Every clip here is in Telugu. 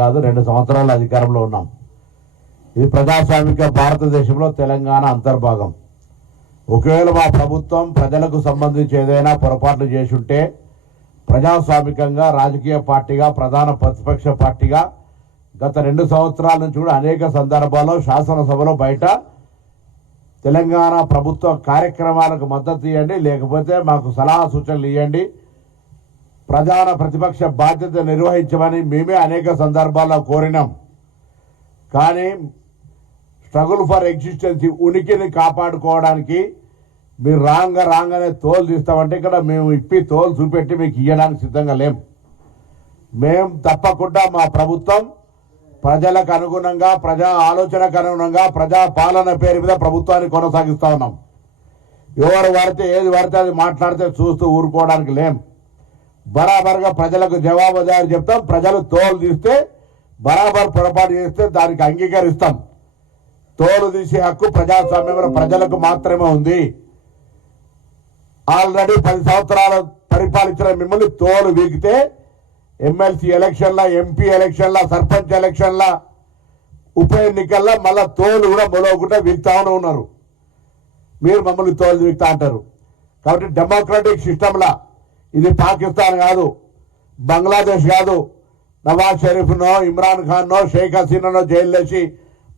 కాదు 2 సంవత్సరాల అధికారంలో ఉన్నాం. ఇది ప్రజాస్వామిక భారతదేశంలో తెలంగాణ అంతర్భాగం. ఒకవేళ మా ప్రభుత్వం ప్రజలకు సంబంధించి ఏదైనా పొరపాట్లు చేసుంటే ప్రజాస్వామికంగా రాజకీయ పార్టీగా ప్రధాన ప్రతిపక్ష పార్టీగా గత 2 సంవత్సరాల నుంచి కూడా అనేక సందర్భాల్లో శాసనసభలో బయట తెలంగాణ ప్రభుత్వ కార్యక్రమాలకు మద్దతు ఇవ్వండి, లేకపోతే మాకు సలహా సూచనలు ఇవ్వండి, ప్రధాన ప్రతిపక్ష బాధ్యత నిర్వహించమని మేమే అనేక సందర్భాల్లో కోరినాం. కానీ స్ట్రగుల్ ఫర్ ఎగ్జిస్టెన్స్ ఉనికిని కాపాడుకోవడానికి మీరు రాగానే తోలు తీస్తామంటే ఇక్కడ మేము ఇప్పి తోలు చూపెట్టి మీకు ఇవ్వడానికి సిద్ధంగా లేం. మేము తప్పకుండా మా ప్రభుత్వం ప్రజలకు అనుగుణంగా ప్రజా ఆలోచనకు అనుగుణంగా ప్రజా పాలన పేరు మీద ప్రభుత్వాన్ని కొనసాగిస్తూ ఉన్నాం. ఎవరు వాడితే ఏది వాడితే అది మాట్లాడితే చూస్తూ ఊరుకోవడానికి లేం. బరాబర్గా ప్రజలకు జవాబుదారి చెప్తాం. ప్రజలు తోలు తీస్తే బరాబర్ పొరపాటు చేస్తే దానికి అంగీకరిస్తాం. తోలు తీసే హక్కు ప్రజాస్వామ్యంలో ప్రజలకు మాత్రమే ఉంది. ఆల్రెడీ 10 సంవత్సరాలు పరిపాలించిన మిమ్మల్ని తోలు వీగితే ఎమ్మెల్సీ ఎలక్షన్ల, ఎంపీ ఎలక్షన్ల, సర్పంచ్ ఎలక్షన్ల, ఉప ఎన్నికల్లో మళ్ళా తోలు కూడా మొలవకుండా వీగుతానే ఉన్నారు. మీరు మమ్మల్ని తోలు వీగుతా అంటారు. కాబట్టి డెమోక్రటిక్ సిస్టంలా ఇది పాకిస్తాన్ కాదు, బంగ్లాదేశ్ కాదు. నవాజ్ షరీఫ్నో, ఇమ్రాన్ ఖాన్నో, షేక్ హసీనానో జైలు వేసి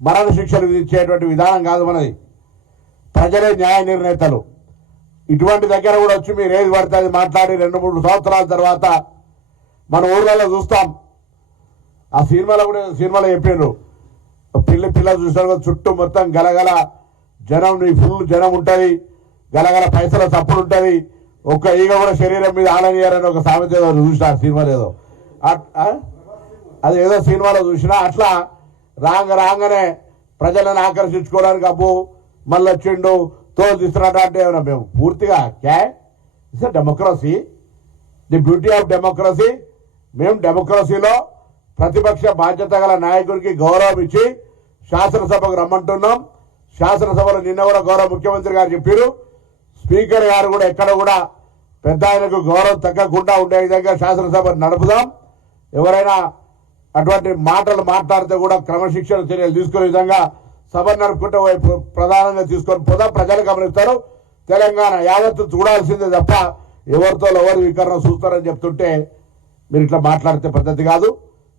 మరణ శిక్షలు విధించేటువంటి విధానం కాదు మనది. ప్రజలే న్యాయ నిర్ణేతలు. ఇటువంటి దగ్గర కూడా వచ్చి మీరు ఏది పడితే అది మాట్లాడి 2-3 సంవత్సరాల తర్వాత మన ఊర్లలో చూస్తాం. ఆ సినిమాలో చెప్పిండ్రు, పిల్ల చూసిన చుట్టూ మొత్తం గలగల జనం, ఫుల్ జనం ఉంటుంది, గలగల పైసల తప్పుడు ఉంటుంది, ఒక్క ఈగ కూడా శరీరం మీద ఆడనియారని ఒక సామెత ఏదో చూసిన సినిమాలో ఏదో అది ఏదో సినిమాలో చూసినా అట్లా రాగానే ప్రజలను ఆకర్షించుకోవడానికి అబ్బు మళ్ళీ వచ్చిండు తోలు తీస్తున్నట్టు అంటే ఏమన్నా మేము పూర్తిగా it's democracy, the beauty of democracy. మేము డెమోక్రసీలో ప్రతిపక్ష బాధ్యత గల నాయకుడికి గౌరవం ఇచ్చి శాసనసభకు రమ్మంటున్నాం. శాసనసభలో నిన్న కూడా గౌరవ ముఖ్యమంత్రి గారు చెప్పారు. స్పీకర్ గారు కూడా ఎక్కడ కూడా పెద్ద ఆయనకు గౌరవం తగ్గకుండా ఉండే విధంగా శాసనసభ నడుపుదాం. ఎవరైనా అటువంటి మాటలు మాట్లాడితే కూడా క్రమశిక్షణ చర్యలు తీసుకునే విధంగా సభ నడుపుకుంటే ప్రధానంగా తీసుకొని పోదాం. ప్రజలు గమనిస్తారు. తెలంగాణ యావత్తు చూడాల్సిందే తప్ప ఎవరితో ఎవరు వికరణ చూస్తారని చెప్తుంటే మీరు ఇట్లా మాట్లాడితే పద్ధతి కాదు.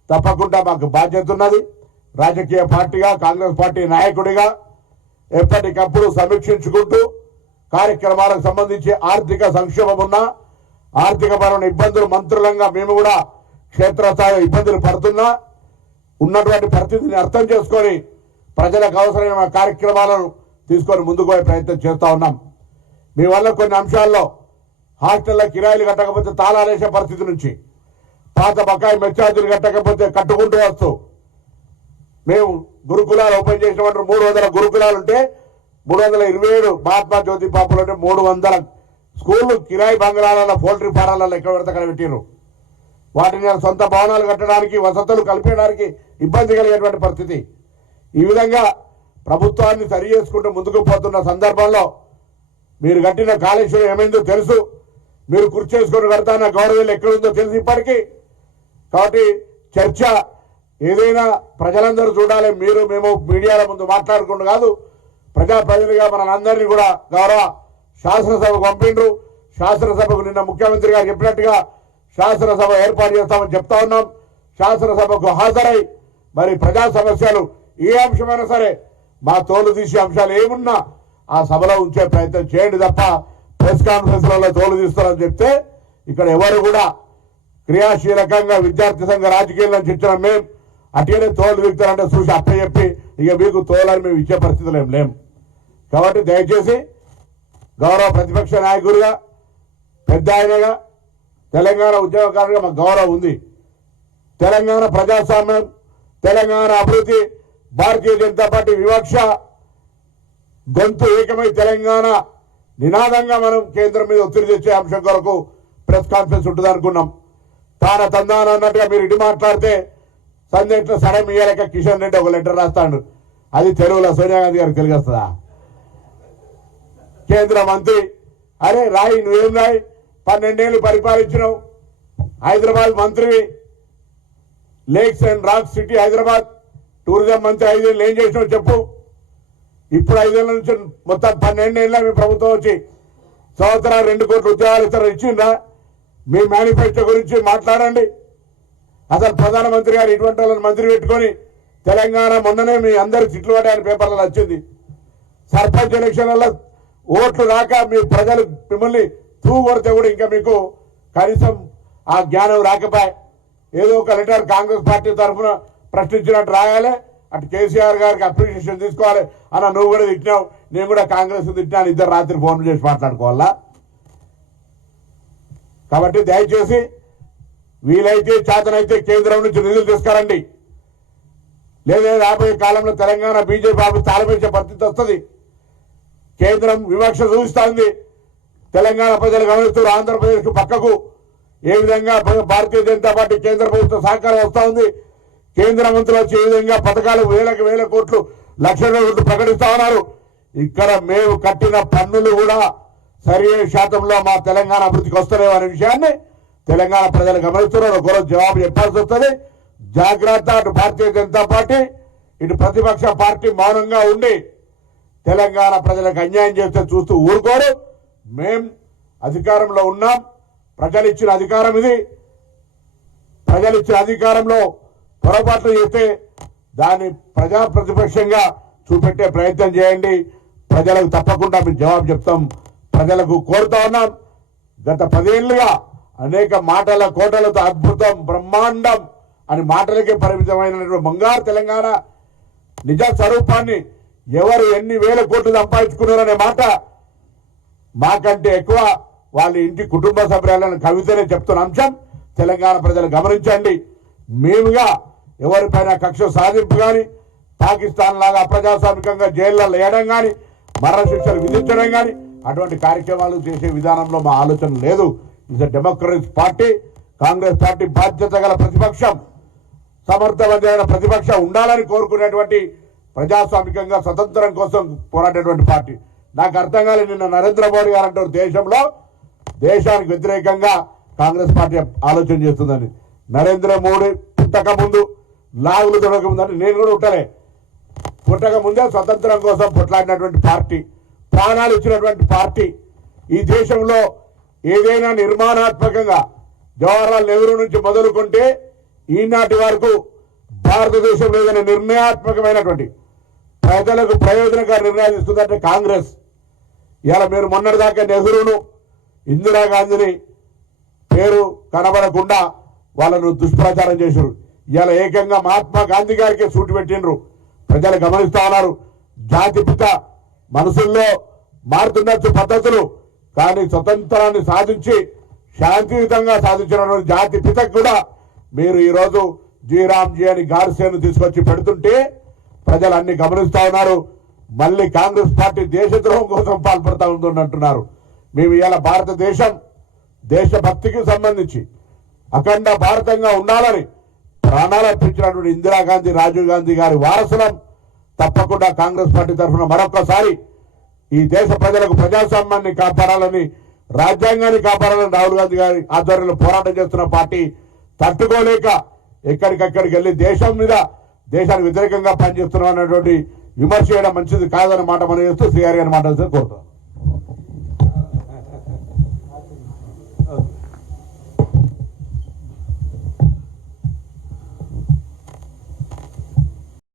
తప్పకుండా మాకు బాధ్యత ఉన్నది. రాజకీయ పార్టీగా, కాంగ్రెస్ పార్టీ నాయకుడిగా ఎప్పటికప్పుడు సమీక్షించుకుంటూ కార్యక్రమాలకు సంబంధించి ఆర్థిక సంక్షోభం ఉన్న, ఆర్థికపరమైన ఇబ్బందులు మంత్రులంగా మేము కూడా క్షేత్రస్థాయిలో ఇబ్బందులు పడుతున్నా ఉన్నటువంటి పరిస్థితిని అర్థం చేసుకొని ప్రజలకు అవసరమైన కార్యక్రమాలను తీసుకొని ముందుకు పోయే ప్రయత్నం చేస్తూ ఉన్నాం. మీ వల్ల కొన్ని అంశాల్లో హాస్టల్లో కిరాయిలు కట్టకపోతే తాళాలేసే పరిస్థితి నుంచి, పాత బకాయి మెచ్చార్జీలు కట్టకపోతే కట్టుకుంటూ వస్తూ, మేము గురుకులాలు ఓపెన్ చేసినటువంటి 300 గురుకులాలు ఉంటే 327 మహాత్మా జ్యోతి పాపలు అంటే 300 స్కూళ్ళు కిరాయి బంగ్లాలలో, పౌల్ట్రీ ఫారాలలో ఎక్కడ పడితే అక్కడ పెట్టిరు. వాటిని సొంత భవనాలు కట్టడానికి, వసతులు కల్పించడానికి ఇబ్బంది కలిగేటువంటి పరిస్థితి. ఈ విధంగా ప్రభుత్వాన్ని సరి చేసుకుంటూ ముందుకు పోతున్న సందర్భంలో మీరు కట్టిన కాళేశ్వరం ఏమైందో తెలుసు, మీరు కుర్చీ చేసుకుని కడతాన గౌరవం ఎక్కడుందో తెలుసు ఇప్పటికీ. కాబట్టి చర్చ ఏదైనా ప్రజలందరూ చూడాలి. మీరు మేము మీడియాల ముందు మాట్లాడుకుంటూ కాదు, ప్రజలుగా మనందరినీ కూడా గౌరవ శాసనసభకు పంపిండ్రు. శాసనసభకు నిన్న ముఖ్యమంత్రి గారు చెప్పినట్టుగా శాసనసభ ఏర్పాటు చేస్తామని చెప్తా ఉన్నాం. శాసనసభకు హాజరై మరి ప్రజా సమస్యలు ఏ అంశమైనా సరే మా తోలు తీసే అంశాలు ఏమున్నా ఆ సభలో ఉంచే ప్రయత్నం చేయండి తప్ప ప్రెస్ కాన్ఫరెన్స్లలో తోలు తీస్తారని చెప్తే ఇక్కడ ఎవరు కూడా క్రియాశీలకంగా విద్యార్థి సంఘ రాజకీయాలను చర్చన మేము అటుగానే తోలు దిగుతారంటే చూసి అప్పచెప్పి ఇక మీకు తోలని మేము ఇచ్చే పరిస్థితులు ఏం లేం. కాబట్టి దయచేసి గౌరవ ప్రతిపక్ష నాయకుడిగా, పెద్ద ఆయనగా, తెలంగాణ ఉద్యమకారుడిగా మాకు గౌరవం ఉంది. తెలంగాణ ప్రజాస్వామ్యం, తెలంగాణ అభివృద్ధి, భారతీయ జనతా పార్టీ వివక్ష గొంతు ఏకమై తెలంగాణ నినాదంగా మనం కేంద్రం మీద ఒత్తిడి తెచ్చే అంశం కొరకు ప్రెస్ కాన్ఫరెన్స్ ఉంటుంది అనుకున్నాం. తాన తందాన అన్నట్టుగా మీరు ఇటు మాట్లాడితే సందేట్లో సడన్ ఇయ్యలేక కిషన్ రెడ్డి ఒక లెటర్ రాస్తాడు. అది తెలుగులో సోనియా గాంధీ గారికి తెలియస్తుందా? కేంద్ర మంత్రి అరే రాయి, నువ్వేం రాయి, 12 ఏళ్ళు పరిపాలించినావు, హైదరాబాద్ మంత్రివి, lakes and rock city Hyderabad tourism మంత్రి 5 ఏళ్ళు ఏం చేసినావు చెప్పు. ఇప్పుడు 5 ఏళ్ళ నుంచి మొత్తం 12 ఏళ్ళ మీ ప్రభుత్వం వచ్చి సంవత్సరాలు 2 కోట్ల ఉద్యోగాలు ఇచ్చిందా? మీ మేనిఫెస్టో గురించి మాట్లాడండి. అసలు ప్రధానమంత్రి గారు ఇటువంటి వాళ్ళని మంత్రి పెట్టుకొని తెలంగాణ మొన్ననే మీ అందరి తిట్లు పడ్డాయని పేపర్లలో వచ్చింది. సర్పంచ్ ఎలక్షన్లలో ఓట్లు రాక మీ ప్రజలు మిమ్మల్ని కొడితే కూడా ఇంకా మీకు కనీసం ఆ జ్ఞానం రాకపోయా. ఏదో ఒక లెటర్ కాంగ్రెస్ పార్టీ తరఫున ప్రశ్నించినట్టు రాయాలి, అటు కేసీఆర్ గారికి అప్రిషియేషన్ తీసుకోవాలి అన్న. నువ్వు కూడా తిట్టినావు, నేను కూడా కాంగ్రెస్ తిట్టినాను, ఇద్దరు రాత్రి ఫోన్ చేసి మాట్లాడుకోవాలా. కాబట్టి దయచేసి వీలైతే చేతనైతే కేంద్రం నుంచి నిధులు తీసుకురండి. లేదా రాబోయే కాలంలో తెలంగాణ బీజేపీ ఆఫీస్ తాళమేసే పరిస్థితి వస్తుంది. కేంద్రం వివక్ష చూపిస్తోంది. తెలంగాణ ప్రజలు గమనిస్తూ ఆంధ్రప్రదేశ్ పక్కకు ఏ విధంగా భారతీయ జనతా పార్టీ కేంద్ర ప్రభుత్వం సహకారం వస్తూ ఉంది. కేంద్ర మంత్రులు వచ్చి ఏ విధంగా పథకాలు వేల కోట్లు లక్షల కోట్లు ప్రకటిస్తా ఉన్నారు. ఇక్కడ మేము కట్టిన పన్నులు కూడా సరైన శాతంలో మా తెలంగాణ అభివృద్ధికి వస్తలేవు అనే విషయాన్ని తెలంగాణ ప్రజలు గమనిస్తున్నారు. ఒకరోజు జవాబు చెప్పాల్సి వస్తుంది. జాగ్రత్త. అటు భారతీయ జనతా పార్టీ ఇటు ప్రతిపక్ష పార్టీ మౌనంగా ఉండి తెలంగాణ ప్రజలకు అన్యాయం చేస్తే చూస్తూ ఊరుకోరు. మేం అధికారంలో ఉన్నాం. ప్రజలు ఇచ్చిన అధికారం ఇది. ప్రజలు ఇచ్చిన అధికారంలో పొరపాట్లు చేస్తే దాన్ని ప్రజా ప్రతిపక్షంగా చూపెట్టే ప్రయత్నం చేయండి. ప్రజలకు తప్పకుండా మేము జవాబు చెప్తాం. ప్రజలకు కోరుతా ఉన్నాం. గత 10 ఏళ్లుగా అనేక మాటల కోటలతో అద్భుతం బ్రహ్మాండం అని మాటలకే పరిమితమైన బంగారు తెలంగాణ నిజ స్వరూపాన్ని ఎవరు ఎన్ని వేల కోట్లు సంపాదించుకున్నారనే మాట మాకంటే ఎక్కువ వాళ్ళ ఇంటి కుటుంబ సభ్యులను కవితనే చెప్తున్న అంశం తెలంగాణ ప్రజలు గమనించండి. మేముగా ఎవరిపైన కక్ష సాధింపు కానీ, పాకిస్తాన్ లాగా అప్రజాస్వామికంగా జైళ్లలో వేయడం కానీ, మరణ శిక్షలు విధించడం కానీ అటువంటి కార్యక్రమాలు చేసే విధానంలో మా ఆలోచన లేదు. Is a democratic party. Congress party బాధ్యత గల ప్రతిపక్షం, సమర్థవంతమైన ప్రతిపక్షం ఉండాలని కోరుకునేటువంటి ప్రజాస్వామికంగా స్వతంత్రం కోసం పోరాడేటువంటి పార్టీ. నాకు అర్థం కాలేదు. నిన్న నరేంద్ర మోడీ గారు అంటారు దేశానికి వ్యతిరేకంగా కాంగ్రెస్ పార్టీ ఆలోచన చేస్తుందని. నరేంద్ర మోడీ పుట్టక ముందు, లాగులు తొడక ముందు అంటే నేను కూడా ఉట్టలే, పుట్టక ముందే స్వతంత్రం కోసం పొట్లాడినటువంటి పార్టీ, ప్రాణాలు ఇచ్చినటువంటి పార్టీ. ఈ దేశంలో ఏదైనా నిర్మాణాత్మకంగా జవహర్లాల్ నెహ్రూ నుంచి మొదలుకుంటే ఈనాటి వరకు భారతదేశంలో ఏదైనా నిర్ణయాత్మకమైనటువంటి ప్రజలకు ప్రయోజనకర నిర్ణయాలు ఇస్తుందంటే కాంగ్రెస్. ఇలా మీరు మొన్నటిదాకా నెహ్రూను, ఇందిరాగాంధీని పేరు కనబడకుండా వాళ్ళను దుష్ప్రచారం చేశారు. ఇలా ఏకంగా మహాత్మా గాంధీ గారికే సూటి పెట్టిండ్రు. ప్రజలు గమనిస్తా ఉన్నారు. జాతి పిత మనసుల్లో మారుతుండొచ్చు పద్ధతులు, కానీ స్వతంత్రాన్ని సాధించి శాంతియుతంగా సాధించినటువంటి జాతి పితకు కూడా మీరు ఈరోజు జీరామ్జీ అని గాడ్సేను తీసుకొచ్చి పెడుతుంటే ప్రజలు అన్ని గమనిస్తా ఉన్నారు. మళ్ళీ కాంగ్రెస్ పార్టీ దేశద్రోహం కోసం పాల్పడతా ఉందంటున్నారు. మేము ఇవాళ భారతదేశం దేశభక్తికి సంబంధించి అఖండ భారతంగా ఉండాలని ప్రాణాలు అర్పించినటువంటి ఇందిరాగాంధీ, రాజీవ్ గాంధీ గారి వారసులం. తప్పకుండా కాంగ్రెస్ పార్టీ తరఫున మరొకసారి ఈ దేశ ప్రజలకు ప్రజాస్వామ్యాన్ని కాపాడాలని, రాజ్యాంగాన్ని కాపాడాలని రాహుల్ గాంధీ గారి ఆధ్వర్యంలో పోరాటం చేస్తున్న పార్టీ తట్టుకోలేక ఎక్కడికక్కడికి వెళ్ళి దేశం మీద దేశానికి వ్యతిరేకంగా పనిచేస్తున్నాం అన్నటువంటి విమర్శ చేయడం మంచిది కాదన్న మాట మనం చేస్తూ శ్రీహరి గారి మాట కోరుతాం.